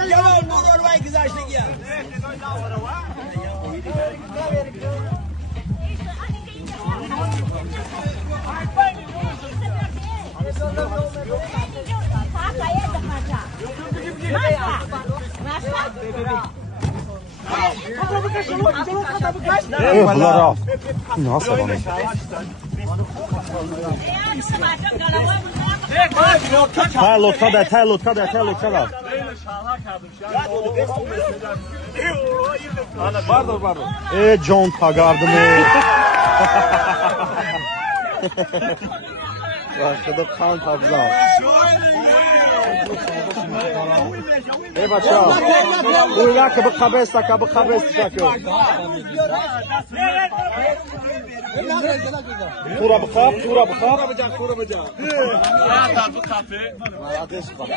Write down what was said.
Jawab motor baik zaçta gel. Bunlar nasıl bana? Ta lotka da. Pardon. John Tagardı mı? Başladı kan tabzan. Bachao. Uyla kabı kabes çakıyor. Tura bıkap. Tura bıcak. Ya tatlı kafe. Ateş bak.